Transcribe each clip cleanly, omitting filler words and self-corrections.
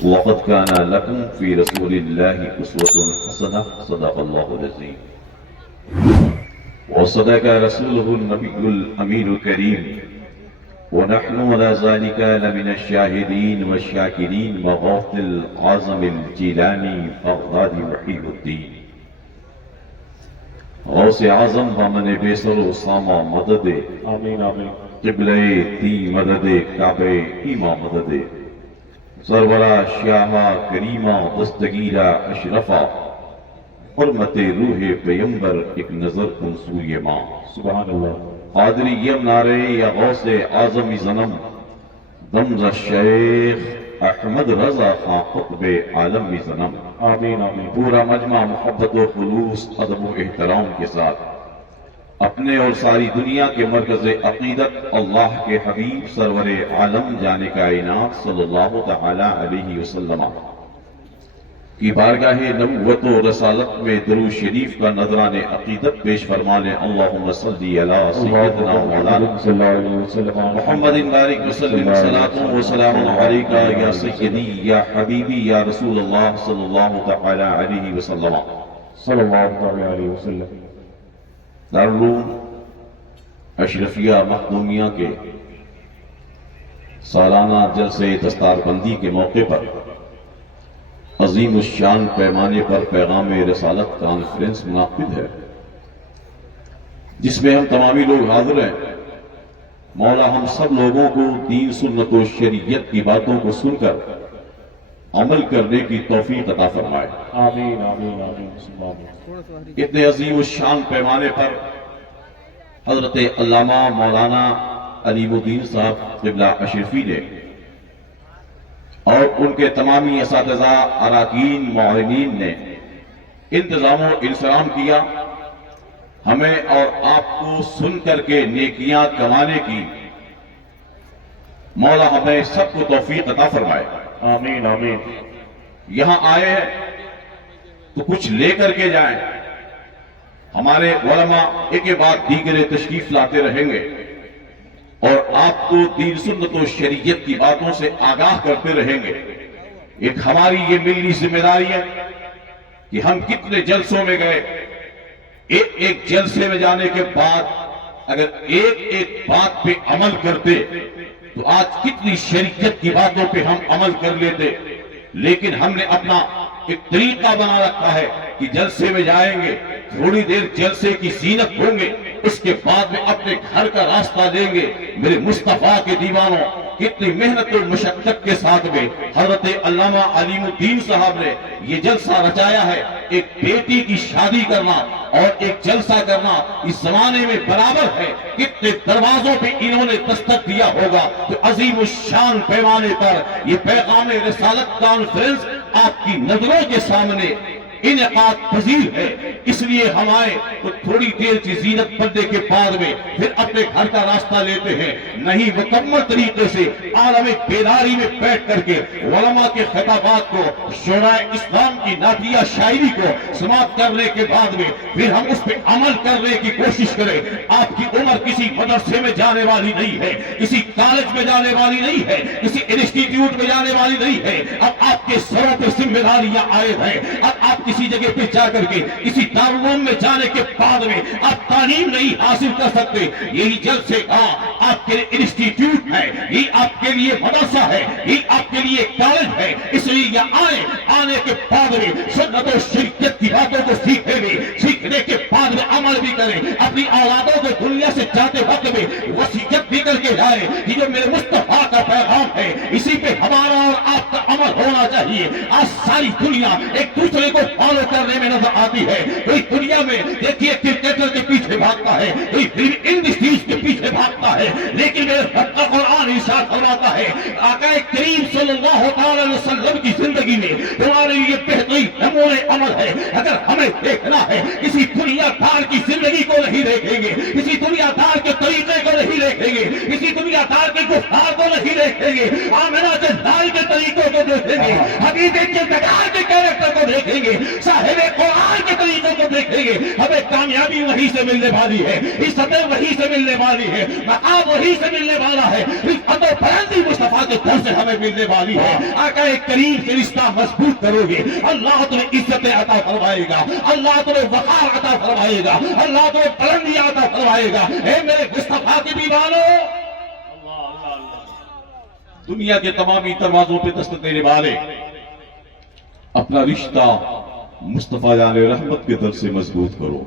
لقد كان لكم في رسول الله أسوة حسنة صدق الله العظيم وصدق رسوله النبي الأمين الكريم ونحن على ذلك لمن الشاهدين والشاكرين بغوث العظم الجيلاني بغداد وحيد الدين غوث اعظم بامن بیسر اسامہ مدد آمین آمین قبلہ تی مدد کعبہ ایمہ مدد سرورہ شیاہا کریمہ دستگیرہ اشرفہ حرمت روح پیمبر ایک نظر کن سوی ماں سبحان اللہ قادری یم نارے یا غوث اعظمی زنم دمز شیخ احمد رضا خان قطب عالمی زنم آمین آمین پورا مجمع محبت و خلوص ادب و احترام کے ساتھ اپنے اور ساری دنیا کے مرکز عقیدت اللہ کے حبیب سرور عالم جانے کائنات صلی اللہ تعالی علیہ وسلم کی بارگاہ نبوت و رسالت میں درود شریف کا نذران عقیدت پیش فرمانے اللہم صلی علی سیدنا مولانا صلی اللہ علیہ وسلم محمد بارک وسلم صلاۃ و سلام علیکہ یا سیدی یا حبیبی یا رسول اللہ صلی اللہ تعالی علیہ وسلم صلی اللہ علیہ وسلم دارالعلوم اشرفیہ مخدومیہ کے سالانہ جلسے دستار بندی کے موقع پر عظیم الشان پیمانے پر پیغام رسالت کانفرنس منعقد ہے جس میں ہم تمامی لوگ حاضر ہیں مولا ہم سب لوگوں کو دین سنت و شریعت کی باتوں کو سن کر عمل کرنے کی توفیق عطا فرمائے آمین آمین آمین سبحان اللہ اتنے عظیم الشان پیمانے پر حضرت علامہ مولانا علیم الدین صاحب قبلہ اشرفی نے اور ان کے تمامی اساتذہ اراکین معاونین نے انتظام و انصرام کیا ہمیں اور آپ کو سن کر کے نیکیاں کمانے کی مولا ہمیں سب کو توفیق عطا فرمائے آمین آمین یہاں آئے ہیں تو کچھ لے کر کے جائیں ہمارے علماء ایک بعد دیگرے تشریف لاتے رہیں گے اور آپ کو دین سنت و شریعت کی باتوں سے آگاہ کرتے رہیں گے ایک ہماری یہ ملی ذمہ داری ہے کہ ہم کتنے جلسوں میں گئے ایک جلسے میں جانے کے بعد اگر ایک بات پہ عمل کرتے تو آج کتنی شریعت کی باتوں پہ ہم عمل کر لیتے لیکن ہم نے اپنا ایک طریقہ بنا رکھا ہے کہ جلسے میں جائیں گے تھوڑی دیر جلسے کی زینت ہوں گے اس کے بعد میں اپنے گھر کا راستہ لیں گے میرے مصطفیٰ کے دیوانوں کتنی محنت و مشقت کے ساتھ میں حضرت علامہ علیم الدین صاحب نے یہ جلسہ رچایا ہے ایک بیٹی کی شادی کرنا اور ایک جلسہ کرنا اس زمانے میں برابر ہے کتنے دروازوں پہ انہوں نے دستک دیا ہوگا تو عظیم الشان پیمانے پر یہ پیغام رسالت کانفرنس آپ کی نظروں کے سامنے انعقاد پذیر ہے اس لیے ہم آئے تو تھوڑی دیر کی زینت پڑنے کے بعد میں پھر اپنے گھر کا راستہ لیتے ہیں نہیں مکمل طریقے سے عالم بیداری میں بیٹھ کر کے علماء کے خطابات کو شعراء اسلام کی نعتیہ شاعری کو سماعت کرنے کے بعد میں پھر ہم اس پہ عمل کرنے کی کوشش کریں آپ کی عمر کسی مدرسے میں جانے والی نہیں ہے کسی کالج میں جانے والی نہیں ہے کسی انسٹیٹیوٹ میں جانے والی نہیں ہے اب آپ کے سروں پہ ذمہ داریاں عائد ہیں اب آپ کسی جگہ پہ جا کر کے کسی دارالعلوم میں جانے کے بعد میں آپ تعلیم نہیں حاصل کر سکتے یہی جلسے کا آپ کے لیے انسٹیٹیوٹ ہے یہی آپ کے لیے مدرسہ ہے یہی آپ کے لیے کالج ہے اس لیے یہ آنے کے بعد میں سنت و شریعت کی باتوں کو سیکھیں گے سیکھنے کے بعد میں عمل بھی کریں اپنی اولادوں کو دنیا سے جاتے وقت میں وصیت بھی کر کے جائیں کہ جو میرے مصطفیٰ کا پیغام ہے اسی پہ ہمارا اور آپ کا عمل ہونا چاہیے آج ساری دنیا ایک دوسرے کو فالو کرنے میں نظر آتی ہے کوئی دنیا میں دیکھیے کرکٹر کے پیچھے بھاگتا ہے کوئی فلم انڈسٹریز کے پیچھے بھاگتا ہے لیکن میرے رب کا قرآن ارشاد فرماتا ہے آقا کریم صلی اللہ تعالی علیہ وسلم کی زندگی میں تمہارے لیے بہترین نمونے عمل ہے اگر ہمیں دیکھنا ہے کسی دنیا دار کی زندگی کو نہیں دیکھیں گے کسی دنیا دار کے طریقے کو نہیں دیکھیں گے کسی دنیا دار کے گفتار کو نہیں دیکھیں گے آمنہ کے لال کے طریقوں کو کو دیکھیں گے, حدیث کردگار کے کیریکٹر کو دیکھیں گے, صاحب قرآن کے طریقوں کو دیکھیں گے, ہمیں کامیابی وہی سے ملنے والی ہے, عزتیں وہی سے ملنے والی ہے, مقام وہی سے ملنے والا ہے, رفعت و بلندی مصطفیٰ کے در سے ہمیں ملنے والی ہے. آقا کریم سے رشتہ مضبوط کرو گے, اللہ تمہیں عزتیں عطا فرمائے گا, اللہ تمہیں وقار عطا فرمائے گا, اللہ تمہیں بلندی عطا فرمائے گا. اے میرے مصطفیٰ کے دیوانو, دنیا کے تمامی دروازوں پہ دستک دینے والے, اپنا رشتہ مصطفیٰ جان رحمت کے در سے مضبوط کرو,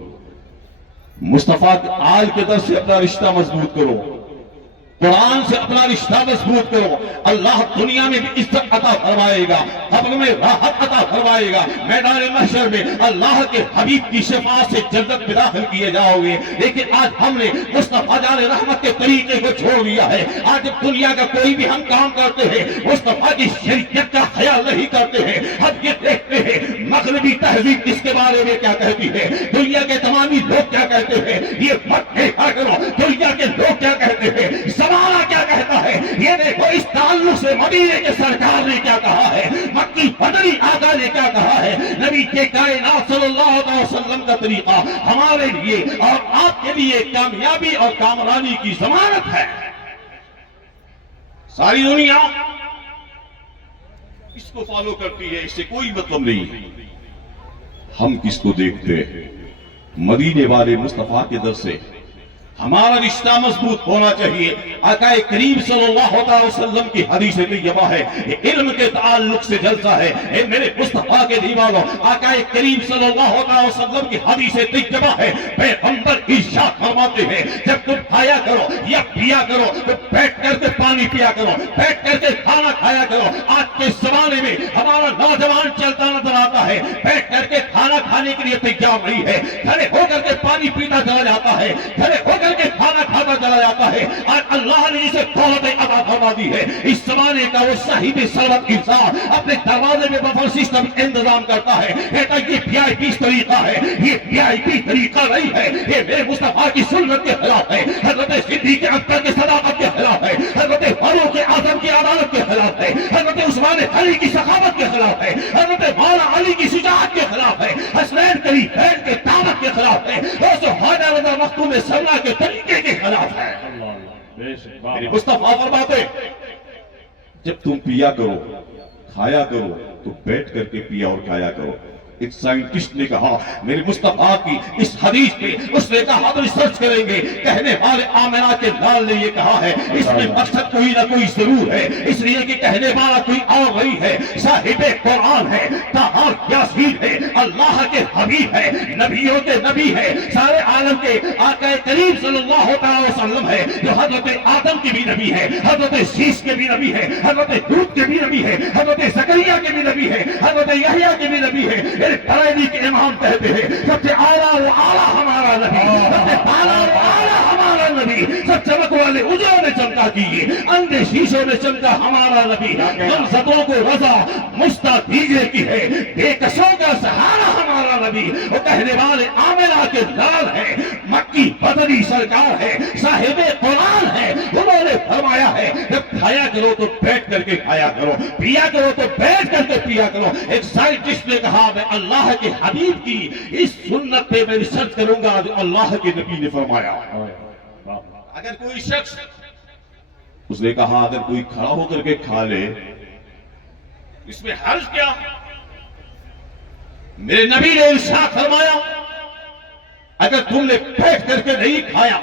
مصطفیٰ آل کے در سے اپنا رشتہ مضبوط کرو, قرآن سے اپنا رشتہ مضبوط کرو. اللہ دنیا میں بھی عزت عطا فرمائے گا, قبر میں راحت عطا فرمائے گا, میدان محشر میں اللہ کے حبیب کی شفاعت سے جنت میں داخل کیے جاؤ گے. لیکن آج ہم نے مصطفیٰ جان رحمت کے طریقے کو چھوڑ دیا ہے. آج دنیا کا کوئی بھی ہم کام کرتے ہیں, مصطفیٰ کی شریعت کا خیال نہیں کرتے ہیں. ہم یہ دیکھتے ہیں مغربی تہذیب اس کے بارے میں کیا کہتی ہے, دنیا کے تمامی لوگ کیا کہتے ہیں, یہ مت دیکھا کرو دنیا کے لوگ کیا کہتے ہیں, زمانہ کیا کہتا ہے. یہ دیکھو اس تعلق سے مدینے کے سرکار نے کیا کہا ہے, مکی بدری آقا نے کیا کہا ہے. نبی کے کائنات صلی اللہ علیہ وسلم کا طریقہ ہمارے لیے اور آپ کے لیے کامیابی اور کامرانی کی ضمانت ہے. ساری دنیا اس کو فالو کرتی ہے, اس سے کوئی مطلب نہیں. ہم کس کو دیکھتے ہیں, مدینے والے مصطفیٰ کے در سے ہمارا رشتہ مضبوط ہونا چاہیے. آقا کریم صلی اللہ علیہ وسلم کی حدیث طیبہ ہے, یہ علم کے تعلق سے جلسہ ہے. اے میرے مصطفیٰ کے دیوانوں, آقا کریم صلی اللہ علیہ وسلم کی حدیث طیبہ ہے, پیغمبر ارشاد فرماتے ہیں جب تم کھایا کرو یا پیا کرو تو بیٹھ کر کے پانی پیا کرو, بیٹھ کر کے کھانا کھایا کرو. آج کے زمانے میں ہمارا نوجوان چلتا نظر آتا ہے, بیٹھ کر کے کھانا کھانے کے لیے تیار نہیں ہے, کھڑے ہو کر کے پانی پیتا چلا جاتا ہے, کھڑے ہو کر کے کھانا کھاتا چلا جاتا ہے. آج اللہ نے اسے دولت عطا فرما دی ہے. اس زمانے کا وہ صاحب ثروت انسان اپنے دروازے میں بفر سسٹم انتظام کرتا ہے, کہتا یہ وی آئی پی طریقہ ہے, یہ وی آئی پی طریقہ نہیں ہے, یہ میرے مصطفیٰ کی سنت کے خلاف ہے, حضرت صدیق اکبر کی صداقت کے خلاف ہے, حضرت فاروق اعظم کی عدالت کے خلاف ہے, حضرت عثمان غنی کی سخاوت کے خلاف ہے, حضرت مولا علی کی شجاعت کے خلاف ہے, حسنین قریبین کے دعوت کے خلاف ہے, اور خواجہ رضا مختوم سرنا کے طریقے کے خلاف ہے. میرے مصطفیٰ فرماتے جب تم پیا کرو کھایا کرو تو بیٹھ کر کے پیا اور کھایا کرو. ایک سائنٹسٹ نے کہا میرے مصطفیٰ کی اس حدیث پہ, اس نے کہا ہم ریسرچ کریں گے, کہنے والے آمنہ کے لال نے یہ کہا ہے اس میں مقصد کوئی نہ کوئی ضرور ہے, اس لیے کہ کہنے والا کوئی اور نہیں ہے, صاحب قرآن ہے, طہار یاسین ہے, اللہ کے حبیب ہے, نبیوں کے نبی ہے, سارے عالم کے آقا کریم صلی اللہ علیہ وسلم ہے, جو حضرت آدم کے بھی نبی ہے, حضرت شیش کے بھی نبی ہے, حضرت دودھ کے بھی نبی ہے, حضرت زکریا کے بھی نبی ہے, حضرت یحییٰ کے بھی نبی ہے. بریلی کے امام کہتے ہیں سب سے اعلیٰ و اعلیٰ ہمارا نبی, سب سے اعلیٰ و اعلیٰ ہمارا نبی, سب چمک والے اجڑوں نے چمکا کیے, اندھے شیشوں نے چمکا ہمارا نبی, غمزدوں کو رضا مستدیجے کی ہے, بے کسوں کا سہارا ہمارا نبی. وہ کہنے والے آمنہ کے لال ہے, مکی بدری سرکار ہے, صاحب قرآن ہے. انہوں نے فرمایا ہے جب کھایا کرو تو بیٹھ کر کے کھایا کرو, پیا کرو تو بیٹھ کر کے پیا کرو. ایک سائنٹسٹ نے کہا میں اللہ کے حبیب کی اس سنت پہ میں ریسرچ کروں گا جو اللہ کے نبی نے فرمایا. اگر کوئی شخص, اس نے کہا اگر کوئی کھڑا ہو کر کے کھا لے اس میں حرج کیا؟ میرے نبی نے ارشاد فرمایا اگر تم نے بیٹھ کر کے نہیں کھایا,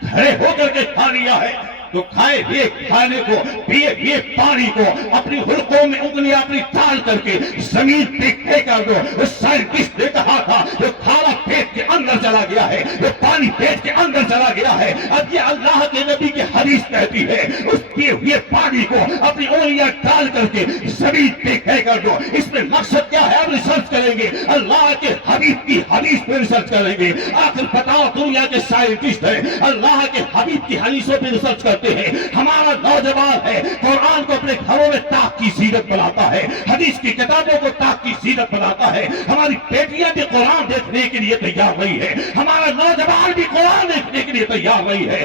کھڑے ہو کر کے کھا لیا ہے تو کھائے ہوئے کھانے کو, پیے ہوئے پانی کو اپنی حلقوں میں انگلیاں اپنی ڈال کر کے زمین پہ پھینک دو. اس سائنٹسٹ نے کہا تھا جو کھانا پیٹ کے اندر چلا گیا ہے, جو پانی پیٹ کے اندر چلا گیا ہے, اب یہ اللہ کے نبی کی حدیث کہتی ہے اس پیے ہوئے پانی کو اپنی انگلیاں ڈال کر کے زمین پہ پھینک دو. اس میں مقصد کیا ہے؟ ہم ریسرچ کریں گے, اللہ کے حبیب کی حدیث پہ ریسرچ کریں گے. آخر بتاؤ دنیا کے سائنٹسٹ ہیں, اللہ کے حبیب کی حدیثوں پہ ریسرچ کرتے ہیں. ہمارا نوجوان ہے قرآن کو اپنے گھروں میں طاق کی زینت بناتا ہے, حدیث کی کتابوں کو طاق کی زینت بناتا ہے. ہماری بیٹیاں بھی قرآن دیکھنے کے لیے تیار نہیں ہے, ہمارا نوجوان بھی قرآن دیکھنے کے لیے تیار نہیں ہے.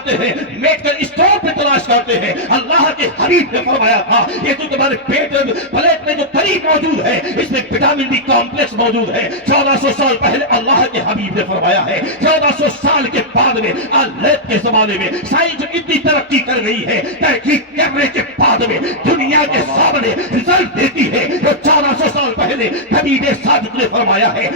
جاتے ہیں, میڈیکل اسٹور پہ تلاش کرتے ہیں. اللہ کے حبیب نے فرمایا تھا یہ جو تمہارے پلیٹ میں جو قریب موجود ہے اس میں وٹامن بی کمپلیکس موجود ہے. 1400 سال پہلے اللہ کے حبیب نے فرمایا ہے. 1400 سال کے بعد میں لیب کے زمانے میں سائنس اتنی ترقی کر گئی ہے, تحقیق کرنے کے بعد میں دنیا کے سامنے رزلٹ دیتی ہے جو 1400 سال پہلے حبیب صادق نے فرمایا ہے,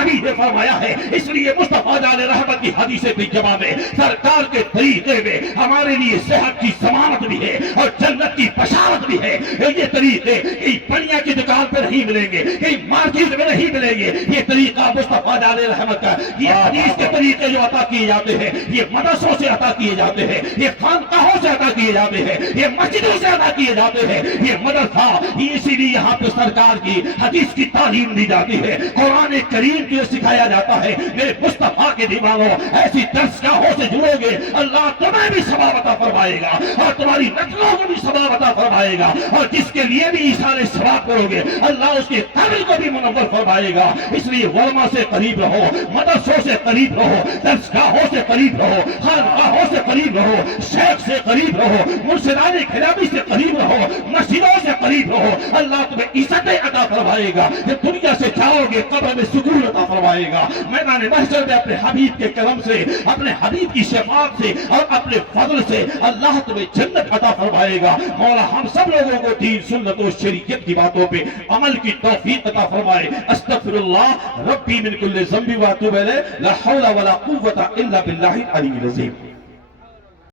نبی نے فرمایا ہے. اس لیے مصطفیٰ جان رحمت کی حدیث طیبہ میں سرکار کے طریقے میں ہمارے لیے صحت کی ضمانت بھی ہے اور جنت کی بشارت بھی ہے. یہ طریقے کہیں پنیا کی دکان پہ نہیں ملیں گے, کہیں مارکیٹ میں نہیں ملیں گے. یہ طریقہ مصطفیٰ جان رحمت کا, یہ حدیث کے طریقے جو عطا کیے جاتے ہیں یہ مدرسوں سے عطا کیے جاتے ہیں, یہ خانقاہوں سے عطا کیے جاتے ہیں, یہ مسجدوں سے عطا کیے جاتے ہیں. یہ مدرسہ اسی لیے یہاں پہ سرکار کی حدیث کی تعلیم دی جاتی ہے, قرآن کریم کو سکھایا جاتا ہے. میرے مصطفیٰ کے دیوانوں ایسی درسگاہوں سے جڑو گے اللہ تمہیں بھی ثواب عطا فرمائے گا اور تمہاری نسلوں کو بھی ثواب عطا فرمائے گا, اور جس کے لیے بھی اشارے ثواب کرو گے اللہ اس کے قبر کو بھی منور فرمائے گا. اس لیے علماء سے قریب رہو, مدرسوں سے قریب رہو, درسگاہوں سے قریب رہو, خانقاہوں سے قریب رہو, شیخ سے قریب رہو, مرشدان کھلاڑی سے قریب رہو, مسجدوں سے قریب رہو. اللہ تمہیں عزتیں عطا فرمائے گا. جب دنیا سے جاؤ گے قبر میں سکون عطا فرمائے گا. میدان محشر میں اپنے حبیب کے کرم سے, اپنے حبیب کی شفاعت سے اور اپنے فضل سے اللہ تمہیں جنت عطا فرمائے گا. مولا ہم سب لوگوں کو دین سنت و شریعت کی باتوں پہ عمل کی توفیق عطا فرمائے. استغفر اللہ ربی من کل ذنب و اتوب الیہ, لا حول ولا قوت الا باللہ العلی العظیم.